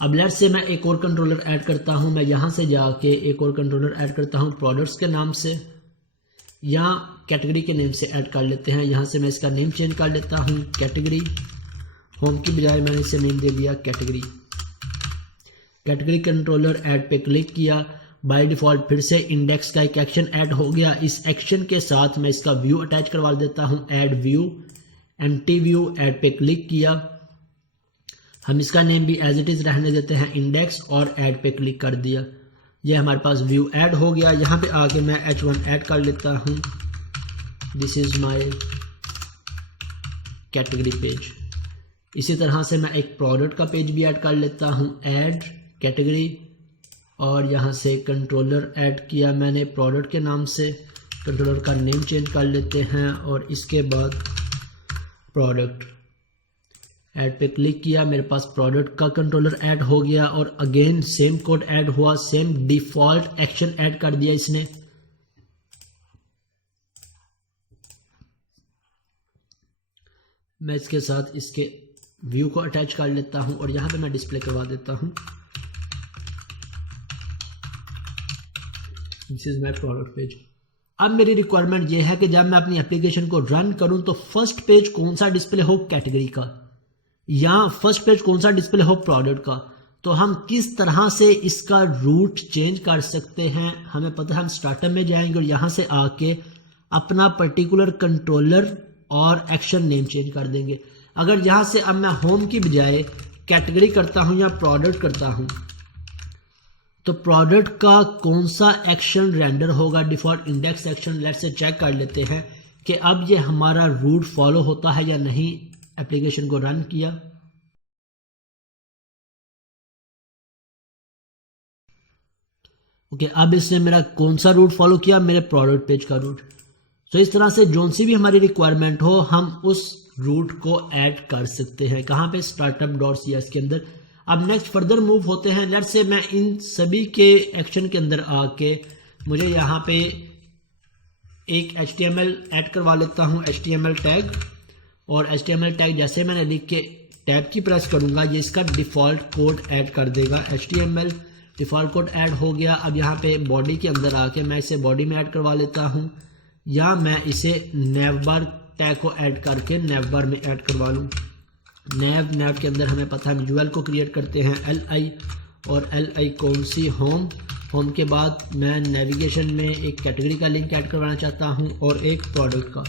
अब let's say मैं एक और कंट्रोलर ऐड करता हूं, मैं यहां से जाके एक और कंट्रोलर ऐड करता हूं प्रोडक्ट्स के नाम से, या कैटेगरी के नेम से ऐड कर लेते हैं। यहां से मैं इसका नेम चेंज कर लेता हूं कैटेगरी, होम की बजाय मैंने इसे नेम दे दिया कैटेगरी। कैटेगरी कंट्रोलर ऐड पे क्लिक किया, बाय डिफ़ॉल्ट फिर से इंडेक्स का एक एक्शन ऐड हो गया। इस एक्शन के साथ मैं इसका व्यू अटैच करवा देता हूं, add view, empty view, add पे क्लिक किया। हम इसका नेम भी एज इट इज़ रहने देते हैं इंडेक्स, और ऐड पे क्लिक कर दिया। ये हमारे पास व्यू ऐड हो गया। यहाँ पे आके मैं H1 ऐड कर लेता हूँ, this is my category page. इसी तरह से मैं एक प्रोडक्ट का पेज भी ऐड कर लेता हूँ, ऐड कैटेगरी, और यहाँ से कंट्रोलर ऐड किया मैंने प्रोडक्ट के नाम से। कंट्रोलर का नेम चेंज कर लेते हैं और इसके बाद प्रोडक्ट, ऐड पे क्लिक किया, मेरे पास प्रोडक्ट का कंट्रोलर ऐड हो गया। और अगेन सेम कोड ऐड हुआ, सेम डिफ़ॉल्ट एक्शन ऐड कर दिया इसने। मैं इसके साथ इसके व्यू को अटैच कर लेता हूं और यहां पे मैं डिस्प्ले करवा देता हूं, this is my product page. अब मेरी रिक्वायरमेंट यह है कि जब मैं अपनी एप्लीकेशन को रन करूं तो फर्स्ट पेज कौन सा डिस्प्ले हो, कैटेगरी का, या फर्स्ट पेज कौन सा डिस्प्ले हो, प्रोडक्ट का। तो हम किस तरह से इसका रूट चेंज कर सकते हैं, हमें पता है। हम स्टार्टअप में जाएंगे और यहां से आके अपना पर्टिकुलर कंट्रोलर और एक्शन नेम चेंज कर देंगे। अगर यहां से अब मैं होम की बजाय कैटेगरी करता हूं या प्रोडक्ट करता हूं, तो प्रोडक्ट का कौन सा एक्शन रेंडर होगा, default index action. Let's say check कर लेते हैं कि अब ये हमारा रूट फॉलो होता है या नहीं। एप्लीकेशन को रन किया, ओके, अब इसने मेरा कौन सा रूट फॉलो किया, मेरे प्रोडक्ट पेज का रूट। तो इस तरह से जोन सी भी हमारी रिक्वायरमेंट हो, हम उस रूट को ऐड कर सकते हैं। कहाँ पे, startup.cs के अंदर। अब नेक्स्ट फर्दर मूव होते हैं। लेट्स से मैं इन सभी के एक्शन के अंदर आके मुझे यहाँ पे एक HTML ऐड करवा लेता हूँ, HTML टैग। और HTML टैग जैसे मैंने लिख के टैब की प्रेस करूँगा, ये इसका डिफ़ॉल्ट कोड ऐड कर देगा। HTML डिफ़ॉल्ट कोड ऐड हो गया। अब यहाँ पे बॉडी के अंदर आके मैं इसे बॉडी में ऐड करवा लेता हूँ, या मैं इसे नेवबार टैग को ऐड करके नेवबार में ऐड करवा लूँ। नेव के अंदर हमें पता है हम UL को क्रिएट करते हैं, LI, और LI कौन सी, होम के बाद मैं नेविगेशन में एक कैटेगरी का लिंक ऐड करवाना चाहता हूँ और एक प्रोडक्ट का,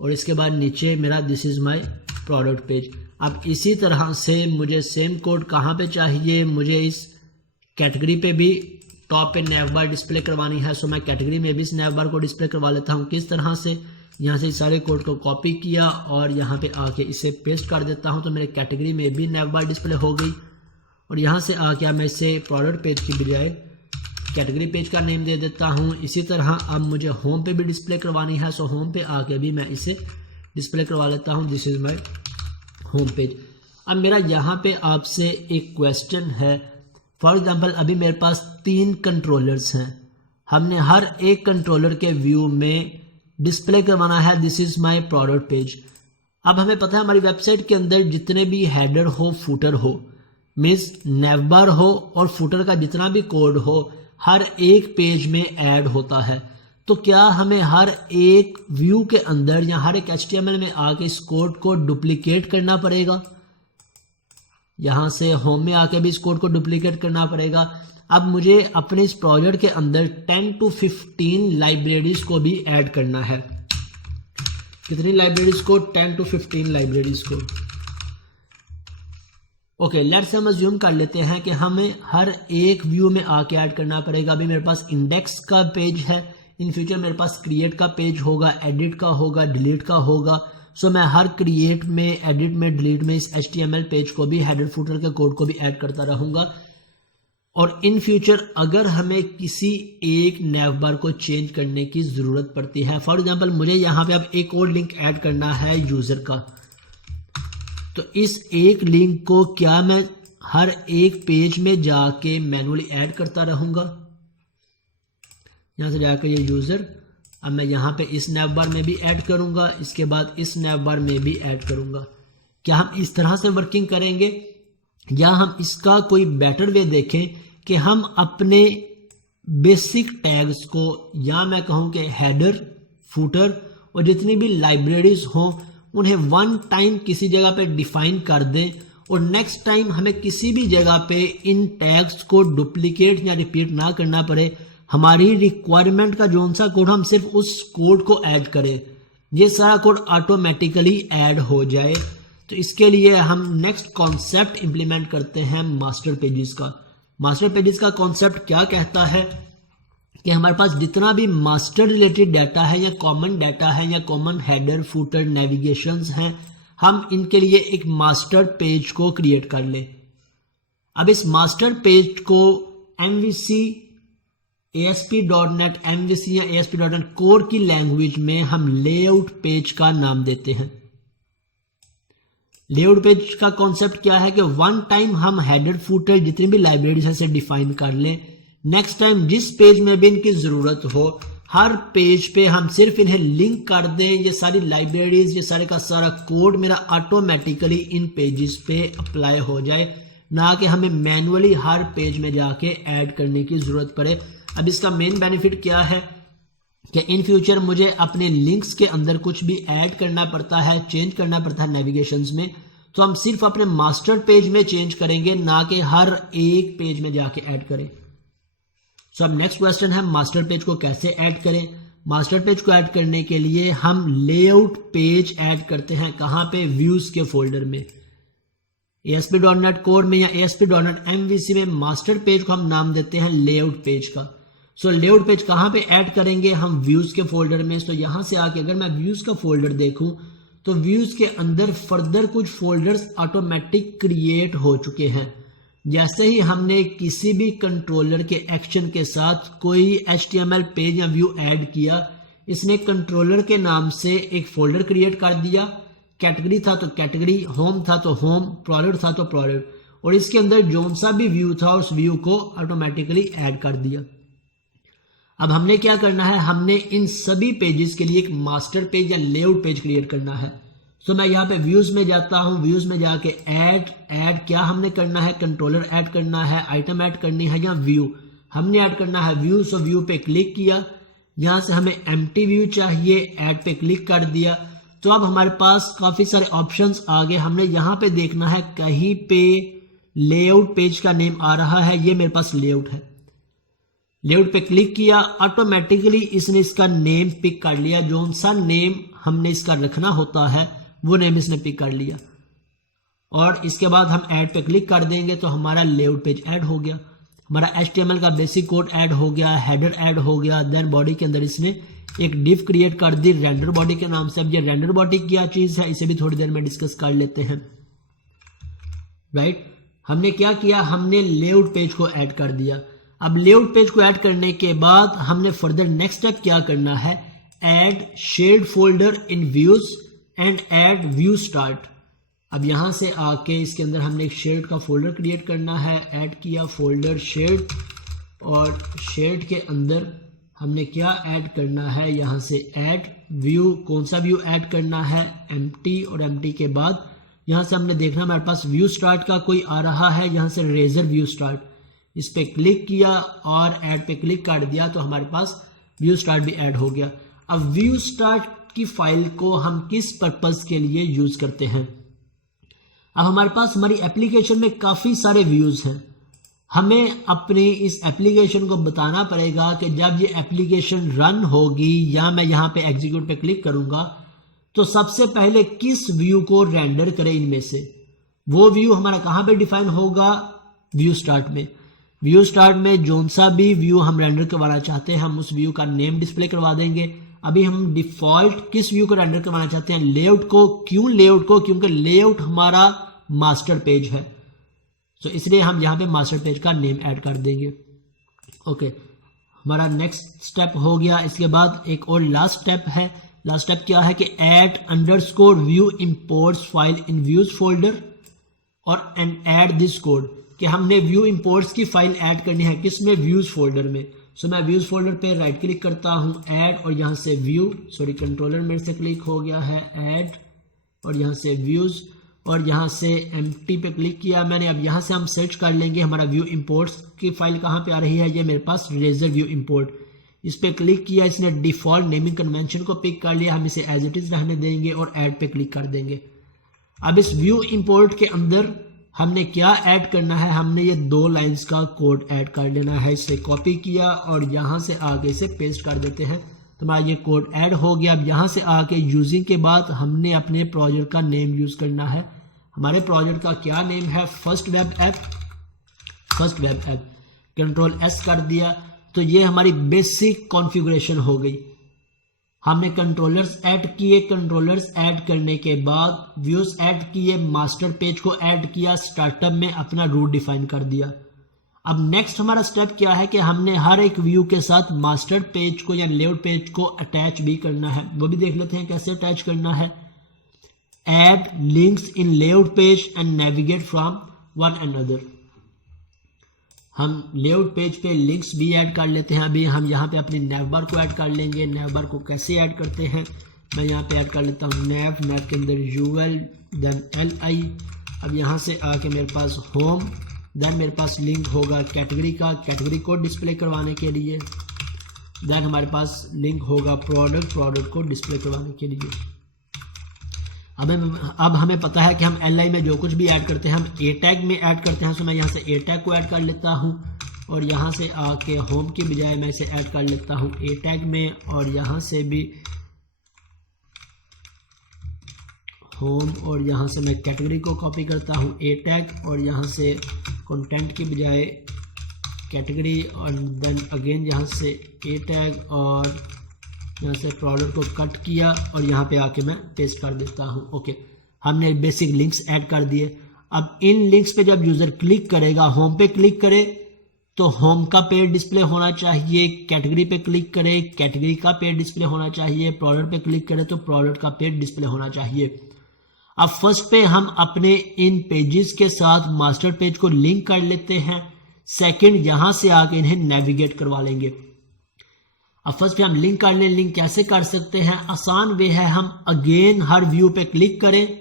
और इसके बाद नीचे मेरा this is my product page. अब इसी तरह से मुझे सेम कोड कहाँ पे चाहिए, मुझे इस कैटेगरी पे भी टॉप पे नेवबार डिस्प्ले करवानी है। सो मैं कैटेगरी में भी इस नेवबार को डिस्प्ले करवा लेता हूँ। किस तरह से, यहाँ से सारे कोड को कॉपी किया और यहाँ पे आके इसे पेस्ट कर देता हूँ, तो मेरे कैटेगरी में भी नेवबार डिस्प्ले हो गई। और यहाँ से आके मैं इसे प्रोडक्ट पेज की बजाय कैटेगरी पेज का नेम दे देता हूँ। इसी तरह अब मुझे होम पे भी डिस्प्ले करवानी है, सो होम पे आके भी मैं इसे डिस्प्ले करवा लेता हूँ, this is my home page. अब मेरा यहाँ पे आपसे एक क्वेश्चन है। फॉर एग्जांपल अभी मेरे पास 3 कंट्रोलर्स हैं, हमने हर एक कंट्रोलर के व्यू में डिस्प्ले करवाना है this is my product page. अब हमें पता है हमारी वेबसाइट के अंदर जितने भी हेडर हो, फुटर हो, मीन्स नेवबार हो और फुटर का जितना भी कोड हो, हर एक पेज में ऐड होता है। तो क्या हमें हर एक व्यू के अंदर या हर एक HTML में आके इस कोड को डुप्लीकेट करना पड़ेगा? यहाँ से होम में आके भी इस कोड को डुप्लीकेट करना पड़ेगा। अब मुझे अपने इस प्रोजेक्ट के अंदर 10 to 15 लाइब्रेरीज को भी ऐड करना है। कितनी लाइब्रेरीज को? 10 to 15 लाइब्रेरीज को। ओके, लेट्स हम अज्यूम कर लेते हैं कि हमें हर एक व्यू में आके ऐड करना पड़ेगा। अभी मेरे पास इंडेक्स का पेज है, इन फ्यूचर मेरे पास क्रिएट का पेज होगा, एडिट का होगा, डिलीट का होगा। सो मैं हर क्रिएट में, एडिट में, डिलीट में इस HTML पेज को भी, हेडर फुटर के कोड को भी ऐड करता रहूँगा। और इन फ्यूचर अगर हमें किसी एक नेवबार को चेंज करने की ज़रूरत पड़ती है, फॉर एग्जांपल मुझे यहाँ पे अब एक और लिंक ऐड करना है यूज़र का, तो इस एक लिंक को क्या मैं हर एक पेज में जाके मैनुअली ऐड करता रहूँगा? यहाँ से जाकर ये यूज़र, अब मैं यहाँ पे इस नेवबार में भी ऐड करूँगा, इसके बाद इस नेवबार में भी ऐड करूँगा। क्या हम इस तरह से वर्किंग करेंगे? या हम इसका कोई बेटर वे देखें कि हम अपने बेसिक टैग्स को, या मैं कहूं कि हेडर, फुटर और जितनी भी लाइब्रेरीज हों उन्हें वन टाइम किसी जगह पे डिफाइन कर दें और नेक्स्ट टाइम हमें किसी भी जगह पे इन टैग्स को डुप्लीकेट या रिपीट ना करना पड़े। हमारी रिक्वायरमेंट का जोन सा कोड हम सिर्फ उस कोड को ऐड करें, ये सारा कोड ऑटोमेटिकली ऐड हो जाए। तो इसके लिए हम नेक्स्ट कॉन्सेप्ट इंप्लीमेंट करते हैं मास्टर पेजेस का। मास्टर पेजेस का कॉन्सेप्ट क्या कहता है कि हमारे पास जितना भी मास्टर रिलेटेड डाटा है या कॉमन डाटा है या कॉमन हेडर, फुटर, नेविगेशंस हैं, हम इनके लिए एक मास्टर पेज को क्रिएट कर लें। अब इस मास्टर पेज को MVC, ASP.NET, MVC या ASP.NET कोर की लैंग्वेज में हम लेआउट पेज का नाम देते हैं। लेआउट पेज का कॉन्सेप्ट क्या है कि वन टाइम हम हेडर, फुटर, जितनी भी लाइब्रेरीज है डिफाइन कर लें। नेक्स्ट टाइम जिस पेज में भी इनकी जरूरत हो, हर पेज पे हम सिर्फ इन्हें लिंक कर दें। ये सारी लाइब्रेरीज, ये सारे का सारा कोड मेरा ऑटोमेटिकली इन पेजेस पे अप्लाई हो जाए, ना कि हमें मैनुअली हर पेज में जाके ऐड करने की जरूरत पड़े। अब इसका मेन बेनिफिट क्या है कि इन फ्यूचर मुझे अपने लिंक्स के अंदर कुछ भी ऐड करना पड़ता है, चेंज करना पड़ता है नेविगेशंस में, तो हम सिर्फ अपने मास्टर पेज में चेंज करेंगे, ना कि हर एक पेज में जाके ऐड करें। सो अब नेक्स्ट क्वेश्चन है मास्टर पेज को कैसे ऐड करें। मास्टर पेज को ऐड करने के लिए हम लेआउट पेज ऐड करते हैं। कहां पे? व्यूज के फोल्डर में। ASP.NET कोर में या ASP.NET MVC में मास्टर पेज को हम नाम देते हैं लेआउट पेज का। सो लेआउट पेज कहां पे ऐड करेंगे? हम व्यूज के फोल्डर में। सो यहां से आके अगर मैं व्यूज का फोल्डर देखूं तो व्यूज के अंदर फर्दर कुछ फोल्डर्स ऑटोमेटिक क्रिएट हो चुके हैं। जैसे ही हमने किसी भी कंट्रोलर के एक्शन के साथ कोई HTML पेज या व्यू ऐड किया, इसने कंट्रोलर के नाम से एक फोल्डर क्रिएट कर दिया। कैटेगरी था तो कैटेगरी, होम था तो होम, प्रोडक्ट था तो प्रोडक्ट, और इसके अंदर जोन सा भी व्यू था उस व्यू को ऑटोमेटिकली ऐड कर दिया। अब हमने क्या करना है? हमने इन सभी पेजेस के लिए एक मास्टर पेज या लेआउट पेज क्रिएट करना है। तो मैं यहाँ पे व्यूज में जाता हूँ, व्यूज में जाके ऐड क्या हमने करना है? कंट्रोलर ऐड करना है, आइटम ऐड करनी है या व्यू हमने ऐड करना है? व्यू। सो व्यू पे क्लिक किया, यहाँ से हमें एम्प्टी व्यू चाहिए, ऐड पे क्लिक कर दिया। तो अब हमारे पास काफी सारे ऑप्शंस आ गए। हमने यहाँ पे देखना है कहीं पे लेआउट पेज का नेम आ रहा है, ये मेरे पास लेआउट है। लेआउट पे क्लिक किया, ऑटोमेटिकली इसने इसका नेम पिक कर लिया। जो सा नेम हमने इसका रखना होता है वो नेम इसने पिक कर लिया, और इसके बाद हम ऐड पे क्लिक कर देंगे तो हमारा लेआउट पेज ऐड हो गया। हमारा HTML का बेसिक कोड ऐड हो गया, हेडर ऐड हो गया। देन बॉडी के अंदर इसने एक डिव क्रिएट कर दी रेंडर बॉडी के नाम से। अब ये रेंडर बॉडी क्या चीज है, इसे भी थोड़ी देर में डिस्कस कर लेते हैं। राइट, हमने क्या किया? हमने लेआउट पेज को ऐड कर दिया। अब लेआउट पेज को ऐड करने के बाद हमने फर्दर नेक्स्ट स्टेप क्या करना है? Add shared folder in views and add view start. अब यहां से आके इसके अंदर हमने एक शेयर्ड का फोल्डर क्रिएट करना है। ऐड किया फोल्डर शेयर्ड, और शेयर्ड के अंदर हमने क्या ऐड करना है? यहां से ऐड व्यू। कौन सा व्यू ऐड करना है? एम्प्टी। और एम्प्टी के बाद यहां से हमने देखना हमारे पास व्यू स्टार्ट का कोई आ रहा है, यहां से रेजर व्यू स्टार्ट, इस पे क्लिक किया और ऐड पे क्लिक कर दिया तो हमारे पास व्यू स्टार्ट भी ऐड हो गया। अब व्यू स्टार्ट की फाइल को हम किस पर्पस के लिए यूज करते हैं? अब हमारे पास हमारी एप्लीकेशन में काफी सारे व्यूज हैं। हमें अपनी इस एप्लीकेशन को बताना पड़ेगा कि जब ये एप्लीकेशन रन होगी या मैं यहां पे एग्जीक्यूट पे क्लिक करूंगा तो सबसे पहले किस व्यू को रेंडर करें इनमें से। वो व्यू हमारा कहां पे डिफाइन होगा? व्यू स्टार्ट में। व्यू स्टार्ट में जोन सा भी व्यू हम रेंडर करवाना चाहते हैं हम उस व्यू का नेम डिस्प्ले करवा देंगे। अभी हम डिफॉल्ट किस व्यू को रेंडर करवाना चाहते हैं? लेआउट को। क्यों लेआउट को? क्योंकि लेआउट हमारा मास्टर पेज है, तो इसलिए हम यहां पे मास्टर पेज का नेम ऐड कर देंगे। ओके, हमारा नेक्स्ट स्टेप हो गया। इसके बाद एक और लास्ट स्टेप है। लास्ट स्टेप क्या है कि add underscore view imports file in views folder और एंड ऐड दिस कोड, कि हमने व्यू इंपोर्ट्स की फाइल ऐड करनी है किसमें? व्यूज फोल्डर में। सो मैं व्यूज फोल्डर पे राइट क्लिक करता हूं, ऐड, और यहां से व्यू, सॉरी कंट्रोलर मेरे से क्लिक हो गया है, ऐड, और यहां से व्यूज, और यहाँ से एम्प्टी पे क्लिक किया मैंने। अब यहाँ से हम सर्च कर लेंगे हमारा व्यू इंपोर्ट्स की फाइल कहाँ पे आ रही है, ये मेरे पास रेजर व्यू इंपोर्ट। इस पे क्लिक किया, इसने डिफॉल्ट नेमिंग कन्वेंशन को पिक कर लिया, हम इसे एज इट इज रहने देंगे और ऐड पे क्लिक कर देंगे। अब इस व्यू इंपोर्ट के अंदर हमने क्या ऐड करना है, हमने ये 2 लाइंस का कोड ऐड कर लेना है। इसे कॉपी किया और यहाँ से आगे इसे पेस्ट कर देते हैं, तो हमारा ये कोड ऐड हो गया। अब यहाँ से आके यूजिंग के बाद हमने अपने प्रोजेक्ट का नेम यूज करना है। हमारे प्रोजेक्ट का क्या नेम है, first web app. Control S कर दिया तो ये हमारी बेसिक कॉन्फ़िगरेशन हो गई। हमने कंट्रोलर्स ऐड किए, कंट्रोलर्स ऐड करने के बाद व्यूज ऐड किए, मास्टर पेज को ऐड किया, स्टार्टअप में अपना रूट डिफाइन कर दिया। अब नेक्स्ट हमारा स्टेप क्या है कि हमने हर एक व्यू के साथ मास्टर पेज को या लेआउट पेज को अटैच भी करना है। वो भी देख लेते हैं कैसे अटैच करना है। Add links in layout page and navigate from one another. हम लेआउट पेज पे लिंक्स भी ऐड कर लेते हैं। अभी हम यहाँ पे अपनी नेवबार को ऐड कर लेंगे। नेवबार को कैसे ऐड करते हैं, मैं यहाँ पे ऐड कर लेता हूँ नेव के अंदर UL देन LI। अब यहाँ से आके मेरे पास होम, देन मेरे पास लिंक होगा कैटेगरी का, कैटेगरी को डिस्प्ले करवाने के लिए। देन हमारे पास लिंक होगा प्रोडक्ट को डिस्प्ले करवाने के लिए। अब हमें पता है कि हम LI में जो कुछ भी ऐड करते हैं हम A टैग में ऐड करते हैं, तो मैं यहाँ से A टैग को ऐड कर लेता हूँ और यहाँ से आके होम के बजाय मैं इसे ऐड कर लेता हूँ A टैग में, और यहाँ से भी होम और यहाँ से मैं कैटेगरी को कॉपी करता हूँ A टैग, और यहाँ से कंटेंट की बजाय कैटेगरी, और देन अगेन यहाँ से A टैग और यहाँ से प्रोडक्ट को कट किया और यहाँ पे आके मैं पेस्ट कर देता हूँ। ओके, हमने बेसिक लिंक्स ऐड कर दिए। अब इन लिंक्स पे जब यूजर क्लिक करेगा, होम पे क्लिक करे तो होम का पेज डिस्प्ले होना चाहिए, कैटेगरी पे क्लिक करे कैटेगरी का पेज डिस्प्ले होना चाहिए, प्रोडक्ट पे क्लिक करे तो प्रोडक्ट का पेज डिस्प्ले होना चाहिए। अब फर्स्ट पे हम अपने इन पेजेस के साथ मास्टर पेज को लिंक कर लेते हैं। सेकंड, यहां से आके इन्हें नेविगेट करवा लेंगे। अब फर्स्ट पे हम लिंक कर लें। लिंक कैसे कर सकते हैं, आसान वे है, हम अगेन हर व्यू पे क्लिक करें,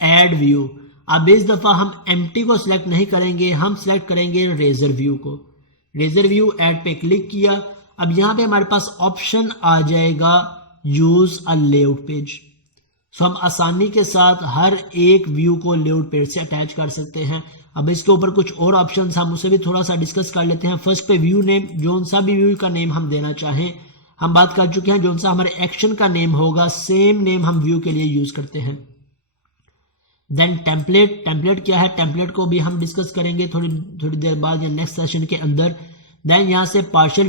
ऐड व्यू। अब इस दफा हम एम्प्टी को सिलेक्ट नहीं करेंगे, हम सिलेक्ट करेंगे रेजर व्यू को। रेजर व्यू ऐड पे क्लिक किया। अब यहां पे हमारे पास ऑप्शन आ जाएगा यूज अ लेआउट पेज। सो हम आसानी के साथ हर एक व्यू को लेआउट पेज से अटैच कर सकते हैं। अब इसके ऊपर कुछ और ऑप्शन हम उसे भी थोड़ा सा डिस्कस कर लेते हैं। फर्स्ट पे व्यू नेम, जोन सा भी व्यू का नेम हम देना चाहें हम बात कर चुके हैं। जोन सा हमारे एक्शन का नेम होगा, सेम नेम हम व्यू के लिए यूज करते हैं। देन टेम्पलेट क्या है, टेम्पलेट को भी हम डिस्कस करेंगे थोड़ी देर बाद या नेक्स्ट सेशन के अंदर। देन यहाँ से पार्शियल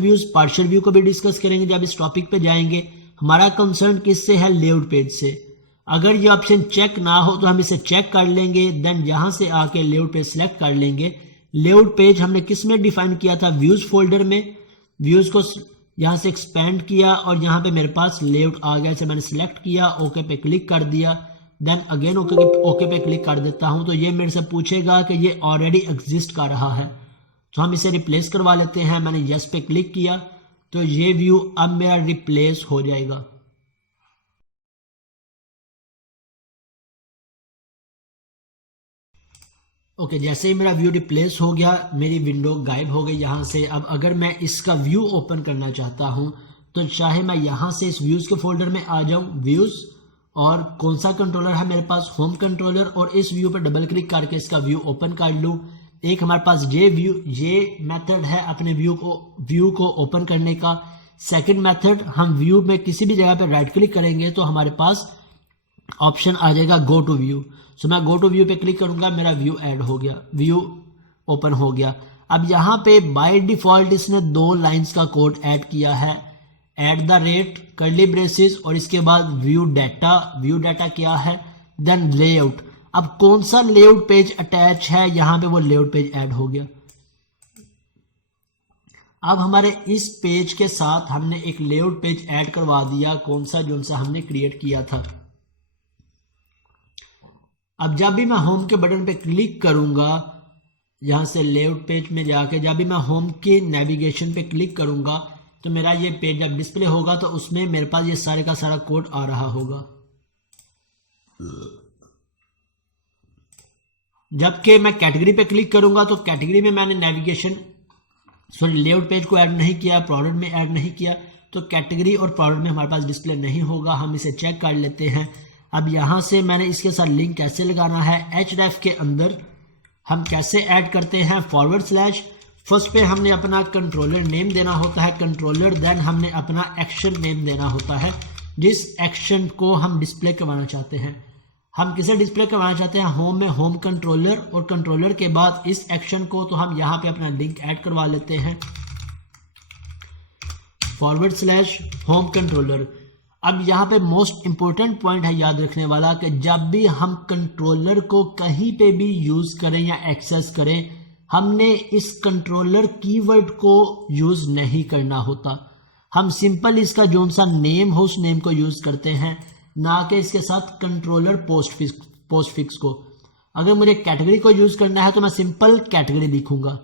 व्यू को भी डिस्कस करेंगे जब इस टॉपिक पे जाएंगे। हमारा कंसर्न किससे है, लेआउट पेज से। अगर ये ऑप्शन चेक ना हो तो हम इसे चेक कर लेंगे। देन यहां से आके लेआउट पेज सिलेक्ट कर लेंगे। लेआउट पेज हमने किस में डिफाइन किया था, व्यूज फोल्डर में। व्यूज को यहां से एक्सपेंड किया और यहां पे मेरे पास लेआउट आ गया, इसे मैंने सिलेक्ट किया, ओके पे क्लिक कर दिया। देन अगेन ओके पे क्लिक कर देता हूं तो ये मेरे से पूछेगा कि ये ऑलरेडी एग्जिस्ट कर रहा है, तो हम इसे रिप्लेस करवा लेते हैं। मैंने यस पे क्लिक किया तो ये व्यू अब मेरा रिप्लेस हो जाएगा। ओके, जैसे ही मेरा व्यू रिप्लेस हो गया, मेरी विंडो गायब हो गई यहाँ से। अब अगर मैं इसका व्यू ओपन करना चाहता हूँ तो चाहे मैं यहाँ से इस व्यूज के फोल्डर में आ जाऊँ, व्यूज, और कौन सा कंट्रोलर है मेरे पास, होम कंट्रोलर, और इस व्यू पर डबल क्लिक करके इसका व्यू ओपन कर लूँ। एक हमारे पास ये मेथड है अपने व्यू को ओपन करने का। सेकंड मेथड, हम व्यू में किसी भी जगह पे राइट क्लिक करेंगे तो हमारे पास ऑप्शन आ जाएगा गो टू व्यू। सो मैं गो टू व्यू पे क्लिक करूंगा, मेरा व्यू ऐड हो गया, व्यू ओपन हो गया। अब यहाँ पे बाय डिफॉल्ट इसने 2 लाइंस का कोड ऐड किया है, @ कर्ली ब्रेसेस और इसके बाद व्यू डाटा क्या है, देन लेआउट। अब कौन सा लेआउट पेज अटैच है, यहाँ पे वो लेआउट पेज ऐड हो गया। अब हमारे इस पेज के साथ हमने एक लेआउट पेज ऐड करवा दिया, कौन सा, जो सा हमने क्रिएट किया था। अब जब भी मैं होम के बटन पे क्लिक करूंगा, यहां से लेआउट पेज में जाके जब भी मैं होम के नेविगेशन पे क्लिक करूंगा तो मेरा ये पेज जब डिस्प्ले होगा तो उसमें मेरे पास ये सारे का सारा कोड आ रहा होगा। जबकि मैं कैटेगरी पे क्लिक करूंगा तो कैटेगरी में मैंने नेविगेशन लेआउट पेज को ऐड नहीं किया, प्रोडक्ट में ऐड नहीं किया, तो कैटेगरी और प्रोडक्ट में हमारे पास डिस्प्ले नहीं होगा। हम इसे चेक कर लेते हैं। अब यहाँ से मैंने इसके साथ लिंक कैसे लगाना है, href के अंदर हम कैसे ऐड करते हैं, /, फर्स्ट पे हमने अपना कंट्रोलर नेम देना होता है, कंट्रोलर, देन हमने अपना एक्शन नेम देना होता है, जिस एक्शन को हम डिस्प्ले करवाना चाहते हैं। हम किसे डिस्प्ले करवाना चाहते हैं, होम में होम कंट्रोलर, और कंट्रोलर के बाद इस एक्शन को तो हम यहाँ पे अपना लिंक ऐड करवा लेते हैं, / होम कंट्रोलर। अब यहाँ पे मोस्ट इंपॉर्टेंट पॉइंट है याद रखने वाला कि जब भी हम कंट्रोलर को कहीं पे भी यूज करें या एक्सेस करें, हमने इस कंट्रोलर कीवर्ड को यूज नहीं करना होता। हम सिंपल इसका जो सा नेम हो उस नेम को यूज करते हैं, ना कि इसके साथ कंट्रोलर पोस्टफिक्स को। अगर मुझे कैटेगरी को यूज करना है तो मैं सिंपल कैटेगरी लिखूंगा,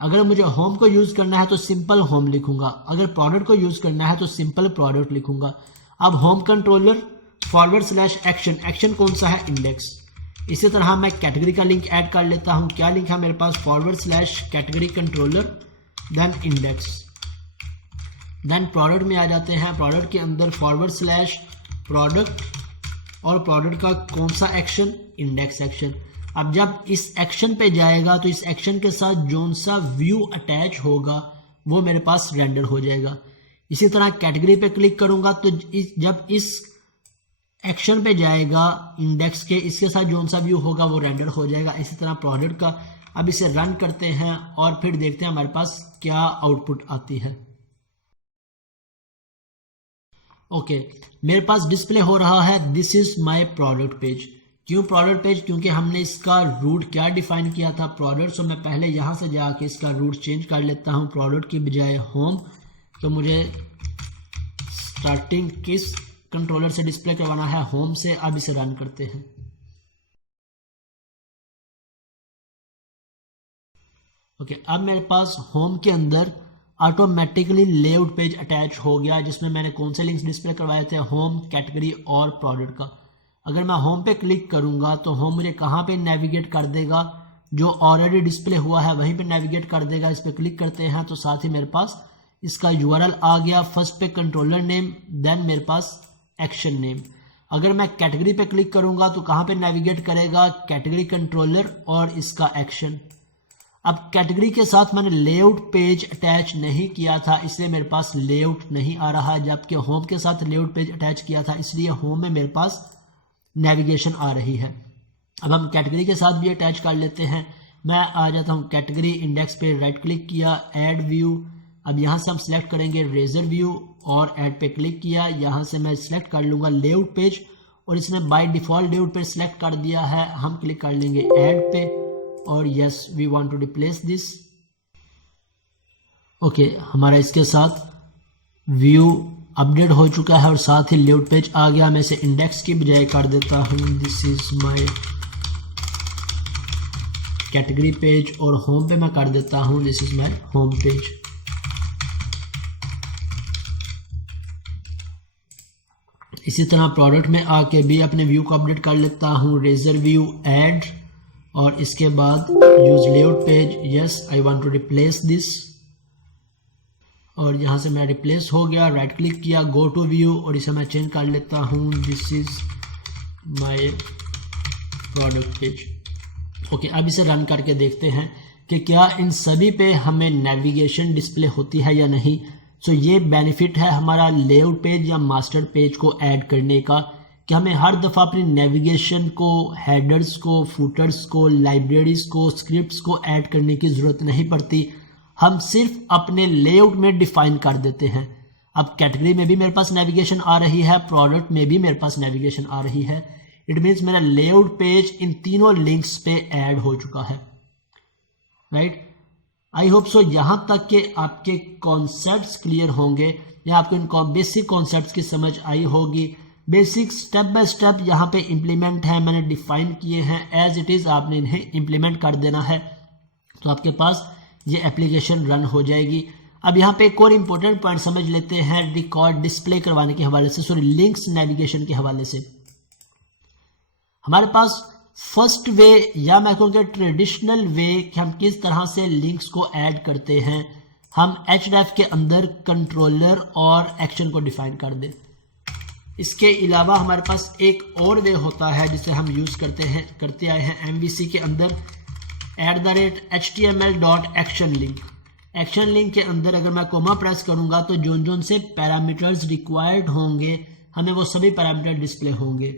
अगर मुझे होम को यूज करना है तो सिंपल होम लिखूंगा, अगर प्रोडक्ट को यूज करना है तो सिंपल प्रोडक्ट लिखूंगा। अब होम कंट्रोलर / एक्शन कौन सा है, इंडेक्स। इसी तरह मैं कैटेगरी का लिंक ऐड कर लेता हूं। क्या लिंक है मेरे पास, / category controller, then index, then product में आ जाते हैं। प्रोडक्ट के अंदर / प्रोडक्ट, और प्रोडक्ट का कौन सा एक्शन, इंडेक्स एक्शन। अब जब इस एक्शन पे जाएगा तो इस एक्शन के साथ जो सा व्यू अटैच होगा वो मेरे पास रेंडर हो जाएगा। इसी तरह कैटेगरी पे क्लिक करूंगा तो जब इस एक्शन पे जाएगा इंडेक्स के, इसके साथ जो सा व्यू होगा वो रेंडर हो जाएगा। इसी तरह प्रोडक्ट का। अब इसे रन करते हैं और फिर देखते हैं हमारे पास क्या आउटपुट आती है। ओके, मेरे पास डिस्प्ले हो रहा है this is my product page. क्यों प्रोडक्ट पेज, क्योंकि हमने इसका रूट क्या डिफाइन किया था, प्रोडक्ट। सो मैं पहले यहां से जाके इसका रूट चेंज कर लेता हूं, प्रोडक्ट की बजाय होम। तो मुझे स्टार्टिंग किस कंट्रोलर से डिस्प्ले करवाना है, होम से। अब इसे रन करते हैं। ओके, अब मेरे पास होम के अंदर ऑटोमेटिकली लेआउट पेज अटैच हो गया, जिसमें मैंने कौन से लिंक्स डिस्प्ले करवाए थे, होम, कैटेगरी और प्रोडक्ट का। अगर मैं होम पे क्लिक करूंगा तो होम मुझे कहाँ पे नेविगेट कर देगा, जो ऑलरेडी डिस्प्ले हुआ है वहीं पे नेविगेट कर देगा। इस पे क्लिक करते हैं तो साथ ही मेरे पास इसका URL आ गया। फर्स्ट पे कंट्रोलर नेम, देन मेरे पास एक्शन नेम। अगर मैं कैटेगरी पे क्लिक करूंगा तो कहाँ पे नेविगेट करेगा, कैटेगरी कंट्रोलर और इसका एक्शन। अब कैटेगरी के साथ मैंने लेआउट पेज अटैच नहीं किया था, इसलिए मेरे पास लेआउट नहीं आ रहा है, जबकि होम के साथ लेआउट पेज अटैच किया था, इसलिए होम में मेरे पास नेविगेशन आ रही है। अब हम कैटेगरी के साथ भी अटैच कर लेते हैं। मैं आ जाता हूं कैटेगरी, इंडेक्स पे राइट क्लिक किया, ऐड व्यू। अब यहां से हम सिलेक्ट करेंगे रेजर व्यू और ऐड पे क्लिक किया। यहां से मैं सिलेक्ट कर लूंगा लेआउट पेज, और इसने by default layout page select कर दिया है। हम क्लिक कर लेंगे ऐड पे, और yes we want to replace this. Okay, हमारा इसके साथ व्यू अपडेट हो चुका है और साथ ही लेआउट पेज आ गया। मैं इसे इंडेक्स की बजाय कर देता हूं this is my category page, और होम पे मैं कर देता हूं this is my home page. इसी तरह प्रोडक्ट में आके भी अपने व्यू को अपडेट कर लेता हूं, रेजर व्यू, ऐड, और इसके बाद use layout page. Yes I want to replace this, और यहां से मैं रिप्लेस हो गया। राइट क्लिक किया, गो टू व्यू, और इसे मैं चेंज कर लेता हूं this is my product page. Okay, अब इसे रन करके देखते हैं कि क्या इन सभी पे हमें नेविगेशन डिस्प्ले होती है या नहीं। सो ये बेनिफिट है हमारा लेआउट पेज या मास्टर पेज को ऐड करने का, कि हमें हर दफ़ा अपनी नेविगेशन को, हेडर्स को, फुटर्स को, लाइब्रेरीज को, स्क्रिप्ट्स को ऐड करने की ज़रूरत नहीं पड़ती। हम सिर्फ अपने लेआउट में डिफाइन कर देते हैं। अब कैटेगरी में भी मेरे पास नेविगेशन आ रही है, प्रोडक्ट में भी मेरे पास नेविगेशन आ रही है। इट मीन्स मेरा लेआउट पेज इन तीनों लिंक्स पे ऐड हो चुका है। राइट, आई होप सो यहाँ तक के आपके कॉन्सेप्ट्स क्लियर होंगे, या आपको इन बेसिक कॉन्सेप्ट्स की समझ आई होगी। बेसिक स्टेप बाय स्टेप यहाँ पे इम्प्लीमेंट है, मैंने डिफाइन किए हैं, एज इट इज़ आपने इन्हें इम्प्लीमेंट कर देना है, तो आपके पास ये एप्लीकेशन रन हो जाएगी। अब यहाँ पे एक और इम्पोर्टेंट पॉइंट समझ लेते हैं रिकॉर्ड डिस्प्ले करवाने के हवाले से, सॉरी लिंक्स नेविगेशन के हवाले से। हमारे पास फर्स्ट वे या मैं कहूँगा ट्रेडिशनल वे कि हम किस तरह से लिंक्स को ऐड करते हैं, हम href के अंदर कंट्रोलर और एक्शन को डिफाइन कर दें। इसके अलावा हमारे पास एक और वे होता है जिसे हम यूज़ करते आए हैं MVC के अंदर @html.actionLink। एक्शन लिंक के अंदर अगर मैं कोमा प्रेस करूंगा तो जोन से पैरामीटर्स रिक्वायर्ड होंगे हमें वो सभी पैरामीटर डिस्प्ले होंगे।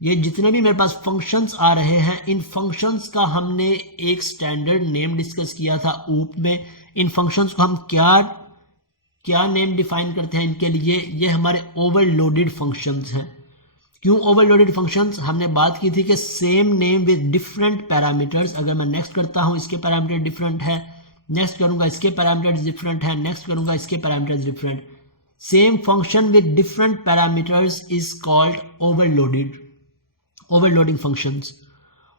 ये जितने भी मेरे पास फंक्शंस आ रहे हैं, इन फंक्शंस का हमने एक स्टैंडर्ड नेम डिस्कस किया था ऊप में। इन फंक्शंस को हम क्या नेम डिफाइन करते हैं इनके लिए, ये हमारे ओवरलोडेड फंक्शंस हैं। क्यों ओवरलोडेड फंक्शंस? हमने बात की थी कि same name with different parameters. अगर मैं नेक्स्ट करता हूं इसके पैरामीटर डिफरेंट है, नेक्स्ट करूंगा इसके पैरामीटर्स डिफरेंट है, नेक्स्ट करूंगा इसके parameters different. Same function with different parameters is called overloading functions.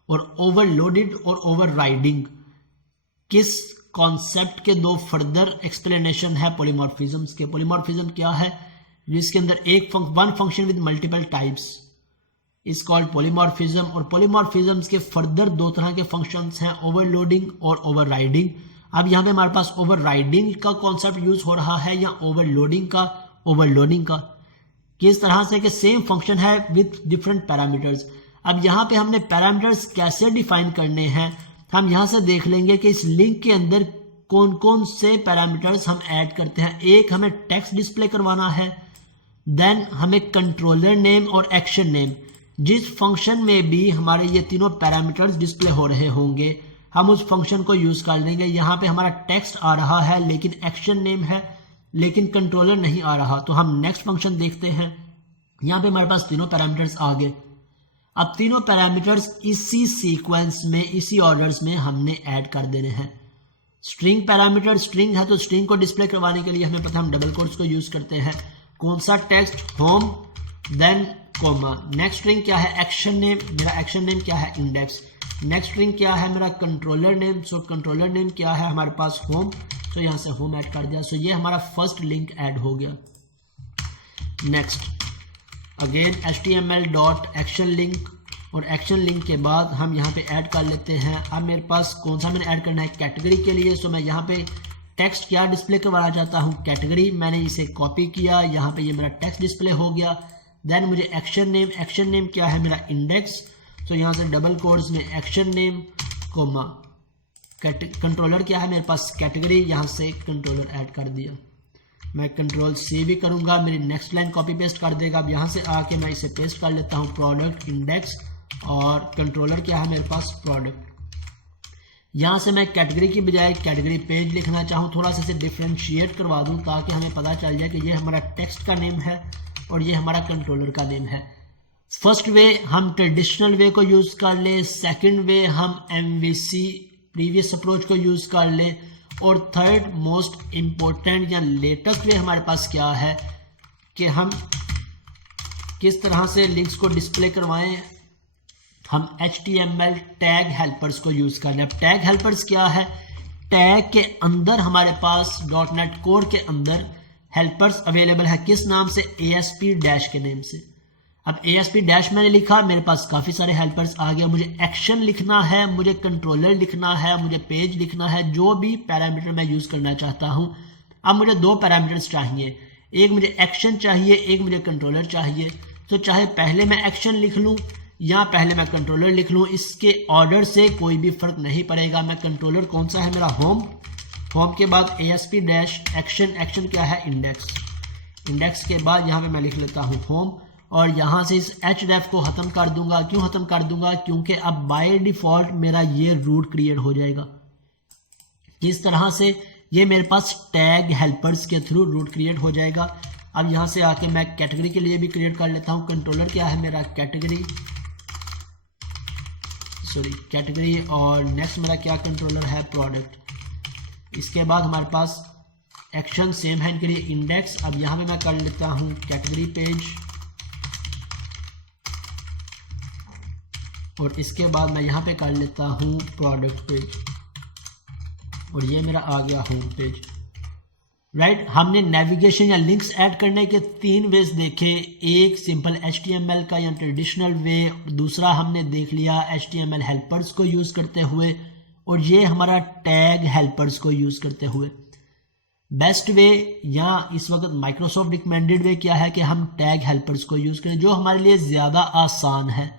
और ओवरलोडेड और ओवरराइडिंग किस कॉन्सेप्ट के दो फर्दर एक्सप्लेनेशन है पॉलीमॉर्फिज्म्स के। पॉलीमॉर्फिज्म क्या है? जिसके अंदर one function with multiple types is called polymorphism. और पॉलीमॉर्फिज्म्स के फर्दर दो तरह के फंक्शंस हैं, ओवरलोडिंग और ओवरराइडिंग। अब यहाँ पे हमारे पास ओवरराइडिंग का कॉन्सेप्ट यूज हो रहा है या ओवरलोडिंग का। किस तरह से कि सेम फंक्शन है विथ डिफरेंट पैरामीटर्स। अब यहाँ पे हमने पैरामीटर्स कैसे डिफाइन करने हैं, हम यहाँ से देख लेंगे कि इस लिंक के अंदर कौन कौन से पैरामीटर्स हम ऐड करते हैं। एक हमें टेक्स्ट डिस्प्ले करवाना है, देन हमें कंट्रोलर नेम और एक्शन नेम। जिस फंक्शन में भी हमारे ये तीनों पैरामीटर्स डिस्प्ले हो रहे होंगे हम उस फंक्शन को यूज कर लेंगे। यहाँ पे हमारा टेक्स्ट आ रहा है लेकिन एक्शन नेम है, लेकिन कंट्रोलर नहीं आ रहा, तो हम नेक्स्ट फंक्शन देखते हैं। यहाँ पे हमारे पास तीनों पैरामीटर्स आ गए। अब तीनों पैरामीटर्स इसी सीक्वेंस में, इसी ऑर्डर्स में हमने ऐड कर देने हैं। स्ट्रिंग पैरामीटर, स्ट्रिंग है तो स्ट्रिंग को डिस्प्ले करवाने के लिए हमें पता है हम डबल कोट्स को यूज करते हैं। कौन सा? Text, home, then comma. Next string क्या है? Action name. मेरा एक्शन नेम क्या है? इंडेक्स। नेक्स्ट स्ट्रिंग क्या है? मेरा controller name. So controller name क्या है हमारे पास? होम। सो यहाँ से होम ऐड कर दिया। सो ये हमारा फर्स्ट लिंक ऐड हो गया। नेक्स्ट अगेन html.actionLink और एक्शन लिंक के बाद हम यहाँ पे ऐड कर लेते हैं। अब मेरे पास कौन सा मैंने ऐड करना है? कैटेगरी के लिए। सो मैं यहाँ पे टेक्स्ट क्या डिस्प्ले करवाना चाहता हूँ? कैटेगरी। मैंने इसे कॉपी किया, यहाँ पे ये मेरा टेक्स्ट डिस्प्ले हो गया। देन मुझे एक्शन नेम क्या है? मेरा इंडेक्स। तो यहाँ से डबल कोड्स में एक्शन नेम कोमा। कंट्रोलर क्या है मेरे पास? कैटेगरी। यहाँ से कंट्रोलर ऐड कर दिया। मैं कंट्रोल C भी करूँगा, मेरी नेक्स्ट लाइन कॉपी पेस्ट कर देगा। अब यहाँ से आके मैं इसे पेस्ट कर लेता हूँ, प्रोडक्ट, इंडेक्स और कंट्रोलर क्या है मेरे पास? प्रोडक्ट। यहाँ से मैं कैटेगरी की बजाय कैटेगरी पेज लिखना चाहूँ, थोड़ा सा इसे डिफ्रेंशिएट करवा दूँ ताकि हमें पता चल जाए कि ये हमारा टेक्स्ट का नेम है और ये हमारा कंट्रोलर का नेम है। फर्स्ट वे हम ट्रेडिशनल वे को यूज कर ले, सेकंड वे हम MVC प्रीवियस अप्रोच को यूज कर ले, और थर्ड मोस्ट इंपॉर्टेंट या लेटेस्ट वे हमारे पास क्या है कि हम किस तरह से लिंक्स को डिस्प्ले करवाएं। हम HTML टैग हेल्पर्स को यूज कर लें। अब टैग हेल्पर्स क्या है? टैग के अंदर हमारे पास .NET कोर के अंदर हेल्पर्स अवेलेबल है। किस नाम से? ASP डैश के नेम से। अब ASP डैश मैंने लिखा, मेरे पास काफी सारे हेल्पर्स आ गया। मुझे एक्शन लिखना है, मुझे कंट्रोलर लिखना है, मुझे पेज लिखना है, जो भी पैरामीटर मैं यूज करना चाहता हूं। अब मुझे दो पैरामीटर्स चाहिए, एक मुझे एक्शन चाहिए, एक मुझे कंट्रोलर चाहिए। तो चाहे पहले मैं एक्शन लिख लूं या पहले मैं कंट्रोलर लिख लूं, इसके ऑर्डर से कोई भी फर्क नहीं पड़ेगा। मैं कंट्रोलर कौन सा है मेरा? होम। होम के बाद ASP डैश एक्शन। एक्शन क्या है? इंडेक्स। इंडेक्स के बाद यहाँ पे मैं लिख लेता हूँ होम और यहाँ से इस href को खत्म कर दूंगा। क्यों खत्म कर दूंगा? क्योंकि अब बाय डिफॉल्ट मेरा ये रूट क्रिएट हो जाएगा। इस तरह से ये मेरे पास टैग हेल्पर्स के थ्रू रूट क्रिएट हो जाएगा। अब यहाँ से आके मैं कैटेगरी के लिए भी क्रिएट कर लेता हूँ। कंट्रोलर क्या है मेरा? कैटेगरी, और नेक्स्ट मेरा क्या कंट्रोलर है? प्रोडक्ट। इसके बाद हमारे पास एक्शन सेम है इनके लिए, इंडेक्स। अब यहाँ पे मैं कर लेता हूँ कैटेगरी पेज और इसके बाद मैं यहाँ पे कर लेता हूँ प्रोडक्ट पेज और ये मेरा आ गया होम पेज। राइट हमने नेविगेशन या लिंक्स ऐड करने के 3 वेज देखे, एक सिंपल HTML का या ट्रेडिशनल वे, दूसरा हमने देख लिया HTML हेल्पर्स को यूज करते हुए, और ये हमारा टैग हेल्पर्स को यूज करते हुए। बेस्ट वे या इस वक्त माइक्रोसॉफ्ट रिकमेंडेड वे क्या है कि हम टैग हेल्पर्स को यूज करें, जो हमारे लिए ज्यादा आसान है,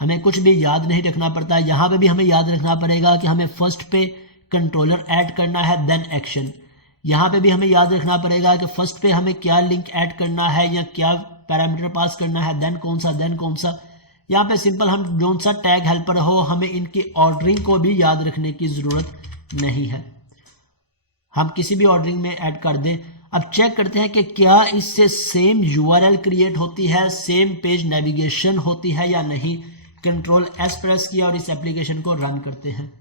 हमें कुछ भी याद नहीं रखना पड़ता। यहाँ पे भी हमें याद रखना पड़ेगा कि हमें फर्स्ट पे कंट्रोलर ऐड करना है देन एक्शन, यहाँ पे भी हमें याद रखना पड़ेगा कि फर्स्ट पे हमें क्या लिंक ऐड करना है या क्या पैरामीटर पास करना है, देन कौन सा। यहाँ पे सिंपल हम जो सा टैग हेल्पर हो, हमें इनकी ऑर्डरिंग को भी याद रखने की जरूरत नहीं है, हम किसी भी ऑर्डरिंग में ऐड कर दें। अब चेक करते हैं कि क्या इससे सेम URL क्रिएट होती है, सेम पेज नेविगेशन होती है या नहीं। कंट्रोल S प्रेस किया और इस एप्लीकेशन को रन करते हैं।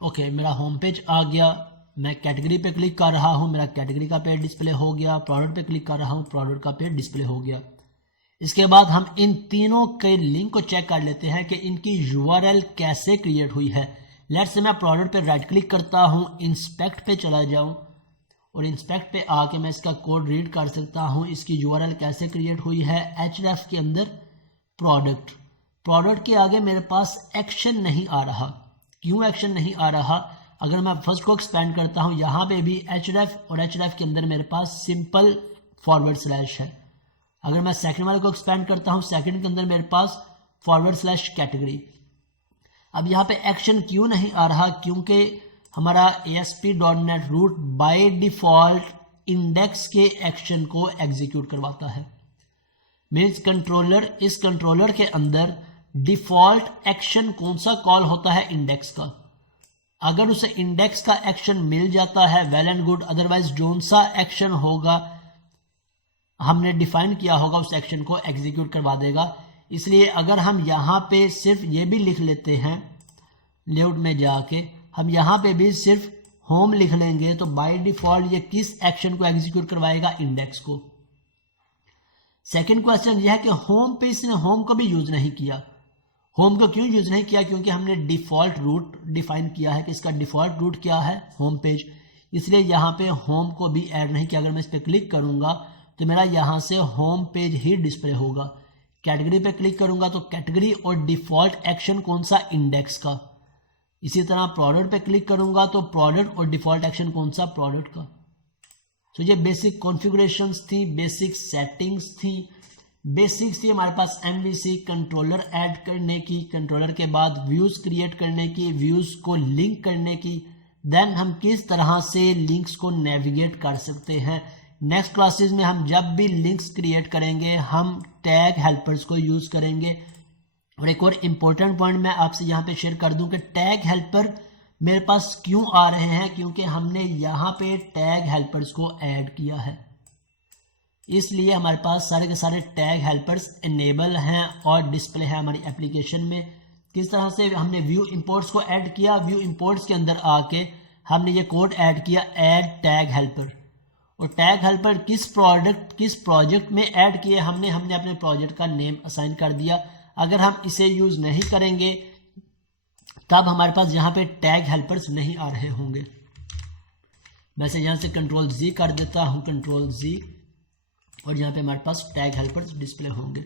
ओके, मेरा होम पेज आ गया, मैं कैटेगरी पे क्लिक कर रहा हूँ, मेरा कैटेगरी का पेज डिस्प्ले हो गया, प्रोडक्ट पे क्लिक कर रहा हूँ, प्रोडक्ट का पेज डिस्प्ले हो गया। इसके बाद हम इन तीनों के लिंक को चेक कर लेते हैं कि इनकी URL कैसे क्रिएट हुई है। लेट्स से मैं प्रोडक्ट पे राइट क्लिक करता हूँ, इंस्पेक्ट पे चला जाऊँ और इंस्पेक्ट पे आके मैं इसका कोड रीड कर सकता हूँ। इसकी URL कैसे क्रिएट हुई है, href के अंदर प्रोडक्ट के आगे मेरे पास एक्शन नहीं आ रहा। क्यों एक्शन नहीं आ रहा? अगर मैं फर्स्ट को एक्सपेंड करता हूं, यहां पे भी href और href के अंदर मेरे पास सिंपल // है। अगर मैं सेकंड वाले को एक्सपेंड करता हूं, सेकंड के अंदर मेरे पास // अब यहाँ पे एक्शन क्यों नहीं आ रहा? क्योंकि हमारा ASP.NET route by default index के एक्शन को एग्जीक्यूट करवाता है। मीन्स कंट्रोलर, इस कंट्रोलर के अंदर डिफॉल्ट एक्शन कौन सा कॉल होता है? इंडेक्स का। अगर उसे इंडेक्स का एक्शन मिल जाता है well and good, otherwise zone सा एक्शन होगा हमने डिफाइन किया होगा उस एक्शन को एग्जीक्यूट करवा देगा। इसलिए अगर हम यहाँ पे सिर्फ ये भी लिख लेते हैं, लेआउट में जाके हम यहाँ पे भी सिर्फ होम लिख लेंगे तो बाय डिफॉल्ट ये किस एक्शन को एग्जीक्यूट करवाएगा? इंडेक्स को। सेकंड क्वेश्चन यह है कि होम पे इसने होम को भी यूज नहीं किया। होम को क्यों यूज नहीं किया? क्योंकि हमने डिफॉल्ट रूट डिफाइन किया है कि इसका डिफॉल्ट रूट क्या है? Home page. इसलिए यहाँ पे होम को भी ऐड नहीं किया। अगर मैं इस पर क्लिक करूंगा तो मेरा यहाँ से होम पेज ही डिस्प्ले होगा। कैटेगरी पे क्लिक करूंगा तो कैटेगरी और डिफॉल्ट एक्शन कौन सा? इंडेक्स का। इसी तरह प्रोडक्ट पे क्लिक करूंगा तो प्रोडक्ट और डिफॉल्ट एक्शन कौन सा? प्रोडक्ट का। तो ये बेसिक कॉन्फ़िगरेशंस थी, बेसिक सेटिंग्स थी, बेसिक्स थी हमारे पास MVC कंट्रोलर ऐड करने की, कंट्रोलर के बाद व्यूज क्रिएट करने की, व्यूज को लिंक करने की, देन हम किस तरह से लिंक्स को नेविगेट कर सकते हैं। नेक्स्ट क्लासेस में हम जब भी लिंक्स क्रिएट करेंगे हम टैग हेल्पर्स को यूज करेंगे। और एक और इम्पोर्टेंट पॉइंट मैं आपसे यहाँ पे शेयर कर दूं कि टैग हेल्पर मेरे पास क्यों आ रहे हैं? क्योंकि हमने यहाँ पे टैग हेल्पर्स को ऐड किया है, इसलिए हमारे पास सारे के सारे टैग हेल्पर्स इनेबल हैं और डिस्प्ले है हमारी एप्लीकेशन में। किस तरह से हमने व्यू इंपोर्ट्स को ऐड किया? व्यू इंपोर्ट्स के अंदर आके हमने ये कोड ऐड किया, ऐड टैग हेल्पर। और टैग हेल्पर किस प्रोजेक्ट में ऐड किए? हमने अपने प्रोजेक्ट का नेम असाइन कर दिया। अगर हम इसे यूज नहीं करेंगे तब हमारे पास यहाँ पे टैग हेल्पर्स नहीं आ रहे होंगे। वैसे यहाँ से Ctrl Z कर देता हूँ, Ctrl Z, और यहाँ पे हमारे पास टैग हेल्पर्स डिस्प्ले होंगे।